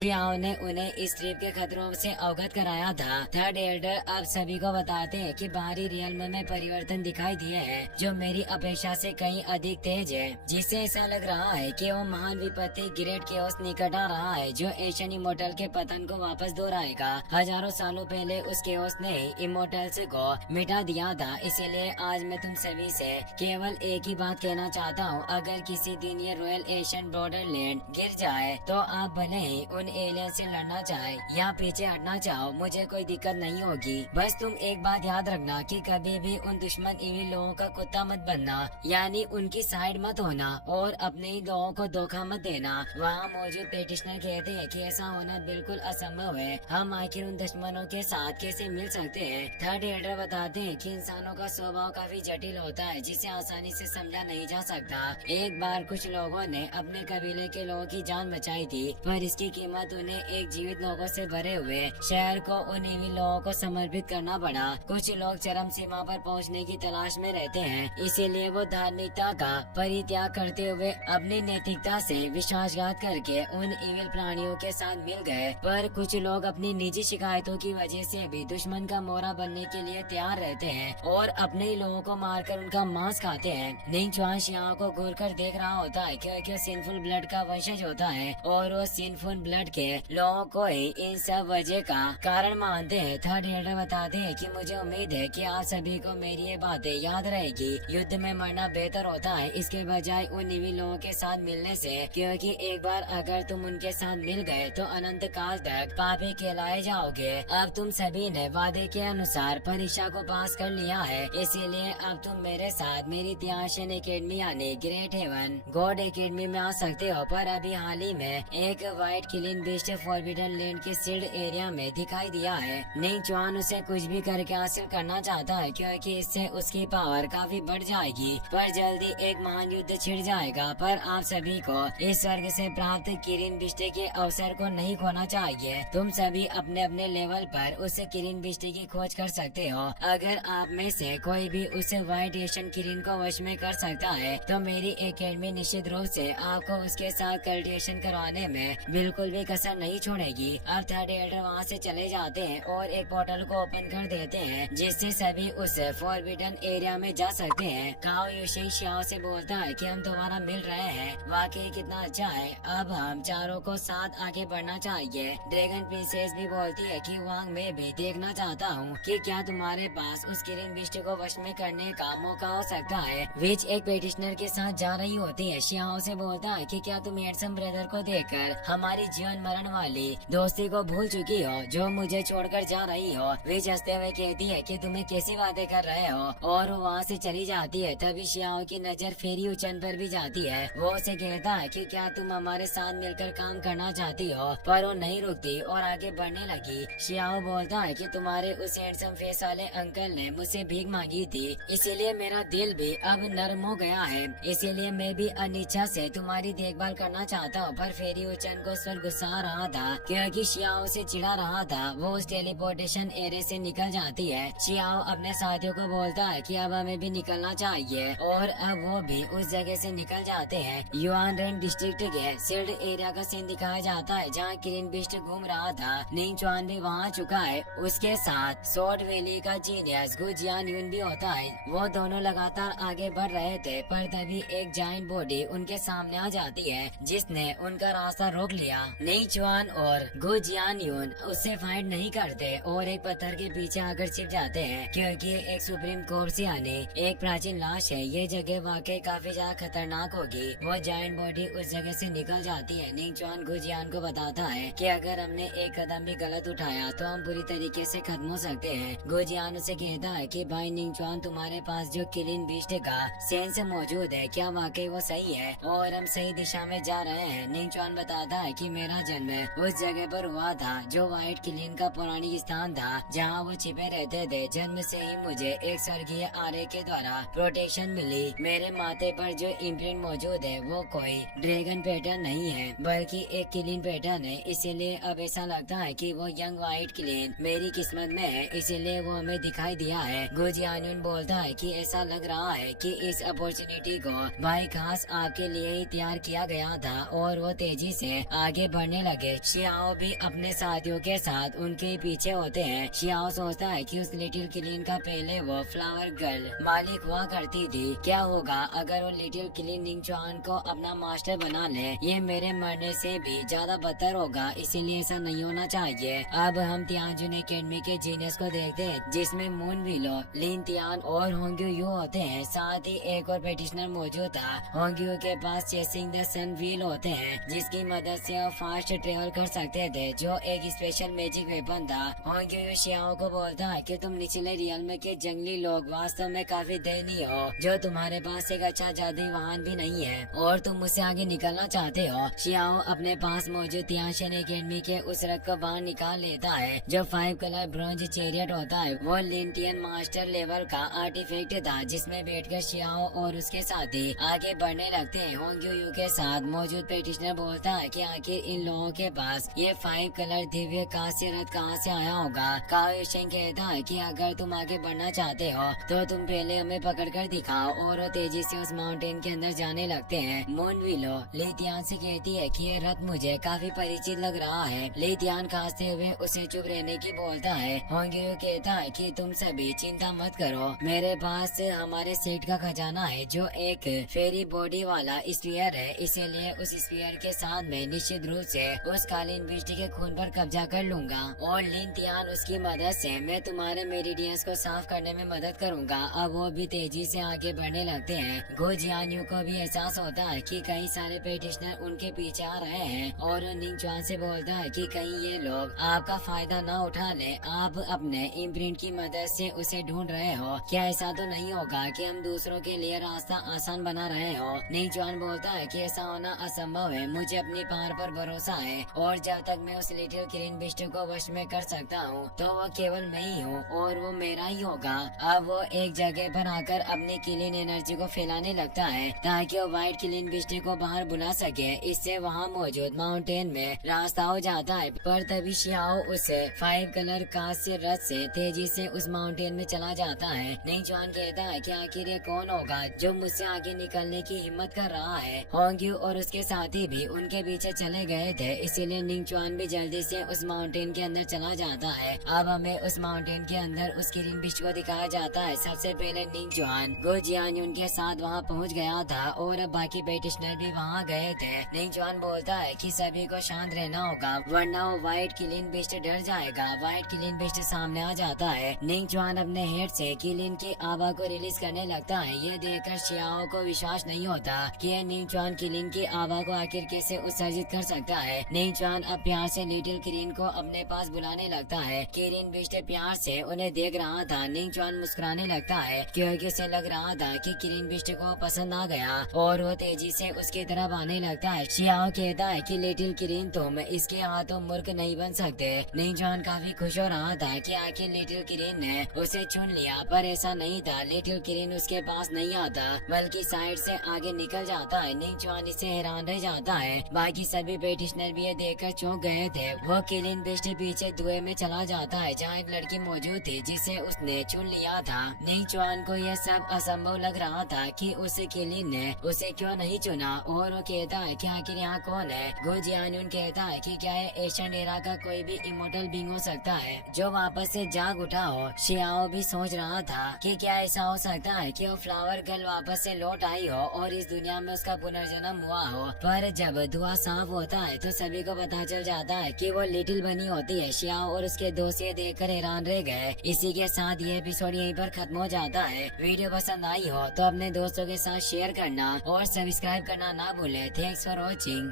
Xiao ने उन्हें इस ट्रिप के खतरों से अवगत कराया था। थर्ड एल्डर अब सभी को बताते हैं कि बाहरी रियल्म में परिवर्तन दिखाई दिए हैं जो मेरी अपेक्षा से कहीं अधिक तेज है, जिससे ऐसा लग रहा है कि वो महान विपत्ति ग्रेट केओस निकट आ रहा है जो एशियन इमोर्टल के पतन को वापस दोहराएगा। हजारों सालों पहले उस केओस ने ही इमोर्टल्स को मिटा दिया था। इसीलिए आज मैं तुम सभी से केवल एक ही बात कहना चाहता हूँ, अगर किसी दिन ये रॉयल एशियन बॉर्डरलैंड गिर जाए तो आप भले ही उन एलियन से लड़ना चाहे या पीछे हटना चाहो, मुझे कोई दिक्कत नहीं होगी। बस तुम एक बात याद रखना कि कभी भी उन दुश्मन इविल लोगों का कुत्ता मत बनना, यानी उनकी साइड मत होना और अपने ही लोगों को धोखा मत देना। वहाँ मौजूद पेटिशनर कहते हैं कि ऐसा होना बिल्कुल असंभव है। हम आखिर उन दुश्मनों के साथ कैसे मिल सकते हैं? थर्ड एल्डर बताते हैं कि इंसानों का स्वभाव काफी जटिल होता है जिसे आसानी से समझा नहीं जा सकता। एक बार कुछ लोगों ने अपने कबीले के लोगों की जान बचाई थी, पर इसकी कीमत उन्हें एक जीवित लोगों से भरे हुए शहर को उन इविल लोगों को समर्पित करना पड़ा। कुछ लोग चरम सीमा पर पहुंचने की तलाश में रहते हैं, इसीलिए वो धार्मिकता का परित्याग करते हुए अपनी नैतिकता से विश्वासघात करके उन इविल प्राणियों के साथ मिल गए। पर कुछ लोग अपनी निजी शिकायतों की वजह से भी दुश्मन का मोहरा बनने के लिए तैयार रहते हैं और अपने ही लोगों को मारकर उनका मांस खाते हैं। निंग चुआन शियाओ को घूर कर देख रहा होता है क्योंकि सिंफुल ब्लड का वंशज होता है और वो सिंफुल ब्लड के लोगों को ही इन सब वजह का कारण मानते हैं। थर्ड एल्डर बताते हैं कि मुझे उम्मीद है कि आप सभी को मेरी ये बातें याद रहेगी। युद्ध में मरना बेहतर होता है इसके बजाय उन इविल लोगों के साथ मिलने से, क्योंकि एक बार अगर तुम उनके साथ मिल गए तो अनंत काल तक पापी कहलाए जाओगे। अब तुम सभी ने वादे के अनुसार परीक्षा को पास कर लिया है, इसीलिए अब तुम मेरे साथ मेरी त्याशन एकेडमी यानी ग्रेट हेवन गॉड एकेडमी में आ सकते हो। पर अभी हाल ही में एक white killing beast forbidden land के सील्ड एरिया में दिखाई दिया है। निंग चुआन उसे कुछ भी करके हासिल करना चाहता है क्योंकि इससे उसकी पावर काफी बढ़ जाएगी, पर जल्दी एक महान युद्ध छिड़ जाएगा। पर आप सभी को इस स्वर्ग से प्राप्त किरिन बिस्टे के अवसर को नहीं खोना चाहिए। तुम सभी अपने अपने लेवल पर उस किरिन बिस्टे की खोज कर सकते हो। अगर आप में से कोई भी उस व्हाइट एशियन किरिन को वश में कर सकता है तो मेरी एकेडमी निश्चित रूप से आपको उसके साथ कल्टिवेशन करवाने में बिल्कुल भी कसर नहीं छोड़ेगी। अब थर्ड एल्डर वहाँ से चले जाते हैं और एक पोर्टल को ओपन कर देते हैं जिससे सभी उस फॉरबिडन एरिया में जा सकते हैं। काओ यूशी शियाओ से बोलता है कि हम दोबारा मिल रहे हैं, वाकई कितना अच्छा है। अब हम चारों को साथ आगे बढ़ना चाहिए। ड्रैगन प्रिंसेस भी बोलती है कि वांग मैं भी देखना चाहता हूँ कि क्या तुम्हारे पास उस किरिन बिस्ट को वश में करने का मौका हो सकता है। विच एक पेटिशनर के साथ जा रही होती है। शियाओ से बोलता है कि क्या तुम हैंडसम ब्रदर को देखकर हमारी जीवन मरण वाली दोस्ती को भूल चुकी हो जो मुझे छोड़कर जा रही हो। विच हंसते हुए कहती है कि तुम्हें कैसी बातें कर रहे हो और वो वहाँ से चली जाती है। तभी शियाओ की नजर फेरी उचन पर भी जाती है। वो उसे कहता है कि क्या तुम हमारे साथ मिलकर काम करना चाहती हो, पर वो नहीं रुकती और आगे बढ़ने लगी। शियाओ बोलता है कि तुम्हारे उस हैंडसम फेस वाले अंकल ने मुझसे भीख मांगी थी, इसीलिए मेरा दिल भी अब नर्म हो गया है, इसीलिए मैं भी अनिच्छा से तुम्हारी देखभाल करना चाहता हूँ। पर फेरी उचन को स्वर गुस्सा आ रहा था क्योंकि शियाओ से चिढ़ा रहा था। वो उस टेलीपोर्टेशन एरिया से निकल जाती है। शियाओ अपने साथियों को बोलता है कि अब हमें भी निकलना चाहिए और अब वो भी उस जगह से निकल जाते हैं। युआन रेन डिस्ट्रिक्ट के सील्ड एरिया का सीन दिखाया जाता है जहाँ किरिन बिस्ट घूम रहा था। निंग चुआन भी वहाँ चुका है, उसके साथ सोर्ड वैली का जीनियस गु जियान यून भी होता है। वो दोनों लगातार आगे बढ़ रहे थे पर तभी एक जाइंट बॉडी उनके सामने आ जाती है जिसने उनका रास्ता रोक लिया। निंग चुआन और गु जियान यून उससे फाइट नहीं करते और एक पत्थर के पीछे आकर छिप जाते हैं क्योंकि एक सुप्रीम कोर्स यानी एक प्राचीन लाश है। ये जगह वाकई काफी ज्यादा खतरनाक होगी। वो जाइंट बॉडी उस जगह से निकल जाती है। निंग चुआन गु जियान को बताता है कि अगर हमने एक कदम भी गलत उठाया तो हम बुरी तरीके से खत्म हो सकते हैं। गु जियान उसे कहता है कि भाई निंग चुआन, तुम्हारे पास जो किलिन बीस्ट का सेंस मौजूद है, क्या वाकई वो सही है और हम सही दिशा में जा रहे हैं? निंग चुआन बताता है कि मेरा जन्म उस जगह पर हुआ था जो व्हाइट किलिन का पौराणिक स्थान था जहाँ वो छिपे रहते थे। जन्म से ही मुझे एक स्वर्गीय आर्य के द्वारा प्रोटेक्शन मिली। मेरे माथे पर जो इम्प्रिंट मौजूद है वो कोई ड्रैगन पैटर्न नहीं है बल्कि एक किलिन पैटर्न है, इसीलिए अब ऐसा लगता है कि वो यंग व्हाइट किलिन मेरी किस्मत में है, इसीलिए वो हमें दिखाई दिया है। गु जियान बोलता है कि ऐसा लग रहा है कि इस अपॉर्चुनिटी को भाई खास आपके लिए ही तैयार किया गया था और वो तेजी से आगे बढ़ने बढ़ने लगे। शियाओ भी अपने साथियों के साथ उनके पीछे होते हैं। शियाओ सोचता है कि उस लिटिल क्लीन का पहले वो फ्लावर गर्ल मालिक हुआ करती थी। क्या होगा अगर वो लिटिल क्लीन निंगचुआन को अपना मास्टर बना ले? ये मेरे मरने से भी ज्यादा बदतर होगा, इसीलिए ऐसा नहीं होना चाहिए। अब हम तियानजुन एकेडमी के जीनियस को देखते हैं, जिसमें मून विलो, लिन तियान और होंग्यू यू होते हैं। साथ ही एक और पेटिशनर मौजूद था। होंग्यू के पास चेसिंग द सन व्हील होते हैं, जिसकी मदद से वो फास्ट ट्रेवल कर सकते थे, जो एक स्पेशल मैजिक वेपन था। होंग्यू शियाओ को बोलता है कि तुम निचले रियल्म के जंगली लोग वास्तव में काफी दयनीय हो, जो तुम्हारे पास एक अच्छा जादुई वाहन भी नहीं है और तुम मुझसे आगे निकलना चाहते हो। शियाओ अपने पास मौजूद तियानजुन एकेडमी के उस रथ को बाहर निकाल लेता है, जो 5 कलर ब्रॉन्ज चैरियट होता है। वो लिंटियन मास्टर लेवल का आर्टिफैक्ट था, जिसमें बैठकर शियाओ और उसके साथी आगे बढ़ने लगते हैं। होंग्यू यू के साथ मौजूद पेटिशनर बोलता है कि आखिर इन लोगों के पास ये 5 कलर दिव्य कांस्य रथ कहाँ से आया होगा। काओ शेंग कहता है कि अगर तुम आगे बढ़ना चाहते हो तो तुम पहले हमें पकड़ कर दिखाओ, और वो तेजी से उस माउंटेन के अंदर जाने लगते हैं। मून विलो लेतियान से कहती है कि ये रथ मुझे काफी परिचित लग रहा है। लेतियान खांसते हुए उसे चुप रहने की बोलता है। होंग्यू कहता है कि तुम सभी चिंता मत करो, मेरे पास हमारे सेठ का खजाना है, जो एक फेरी बॉडी वाला स्फीयर है, इसीलिए उस स्फीयर के साथ मैं निश्चित रूप से उस कालीन बिस्टी के खून पर कब्जा कर लूंगा, और लिन तियान उसकी मदद से मैं तुम्हारे मेरिडियंस को साफ करने में मदद करूंगा। अब वो भी तेजी से आगे बढ़ने लगते हैं। गो जियान्यू को भी एहसास होता है कि कई सारे पेटिशनर उनके पीछे आ रहे हैं, और निंगचुआन से बोलता है कि कहीं ये लोग आपका फायदा न उठा ले। आप अपने इम्प्रिंट की मदद से उसे ढूंढ रहे हो, क्या ऐसा तो नहीं होगा कि हम दूसरों के लिए रास्ता आसान बना रहे हो? निंगचुआन बोलता है कि ऐसा होना असंभव है, मुझे अपनी पावर पर भरोसा है, और जब तक मैं उस लिटिल ग्रीन बिस्ट को वश में कर सकता हूँ तो वो केवल मैं ही हूँ और वो मेरा ही होगा। अब वो एक जगह पर आकर अपनी क्लीन एनर्जी को फैलाने लगता है, ताकि वो व्हाइट क्लीन बिस्ट को बाहर बुला सके। इससे वहाँ मौजूद माउंटेन में रास्ता हो जाता है, पर तभी शियाओ उसे 5 कलर कांस्य रथ से तेजी से उस माउंटेन में चला जाता है। निंगचुआन कहता है कि आखिर ये कौन होगा जो मुझसे आगे निकलने की हिम्मत कर रहा है। होंग्यू और उसके साथी भी उनके पीछे चले गए थे, इसीलिए निंगचुआन भी जल्दी से उस माउंटेन के अंदर चला जाता है। अब हमें उस माउंटेन के अंदर उस ग्रीन बिस्ट को दिखाया जाता है। सबसे पहले निंगचुआन गो जियान्यून के साथ वहाँ पहुँच गया था, और अब बाकी पेटिशनर भी वहाँ गए थे। निंगचुआन बोलता है कि सभी को शांत रहना होगा, वरना वो व्हाइट क्लीन बिस्ट डर जाएगा। व्हाइट क्लीन बिस्ट सामने आ जाता है। निंगचुआन अपने हेड से क्लीन की आभा को रिलीज करने लगता है। ये देखकर शियाओ को विश्वास नहीं होता कि ये निंगचुआन क्लीन की आभा को आखिर कैसे उत्सर्जित कर सकता है। निंगचुआन अब प्यार से लिटिल क्लीन को अपने पास बुलाने लगता है। क्लीन बिस्ट प्यार से उन्हें देख रहा था। निंगचुआन मुस्कुराने लगता है, क्योंकि उसे लग रहा था कि क्लीन बिस्ट को पसंद आ गया, और वो तेजी से उसकी तरफ आने लगता है। शियाओ कहता है कि लिटिल क्लीन तुम इसके हाथों मूर्ख नहीं बन सकते। निंगचुआन काफी खुश हो रहा था कि आखिर लिटिल क्लीन ने उसे चुन लिया, पर ऐसा नहीं था। लिटिल क्लीन उसके पास नहीं आता, बल्कि साइड से आगे निकल जाता है। निंगचुआन इससे हैरान रह जाता है। बाकी सभी पेटिशनर भी ये देखकर चौंक गए थे। वो क्लीन बिस्ट पीछे धुएं में चला जाता है, जहाँ एक लड़की मौजूद थी जिसे उसने चुन लिया था। निंगचुआन को यह सब असंभव लग रहा था कि उस क्लीन ने उसे क्यों नहीं चुना, और वो कहता है कि आखिर यहाँ कौन है। गो जियान्यून कहता है कि क्या ये एशियन एरा का कोई भी इमोर्टल बीइंग हो सकता है जो वापस से जाग उठा हो। शियाओ भी सोच रहा था कि क्या ऐसा हो सकता है कि वो फ्लावर गर्ल वापस से लौट आई हो और इस दुनिया में उसका पुनर्जन्म हुआ हो। पर जब धुआं साफ होता है तो सभी को पता चल जाता है कि वो लिटिल बनी होती है। शियाओ और उसके दोस्त ये देखकर हैरान रह गए। इसी के साथ ये एपिसोड यहीं पर खत्म हो जाता है। वीडियो पसंद आई हो तो अपने दोस्तों के साथ शेयर करना और सब्सक्राइब करना ना भूले। Thanks for watching.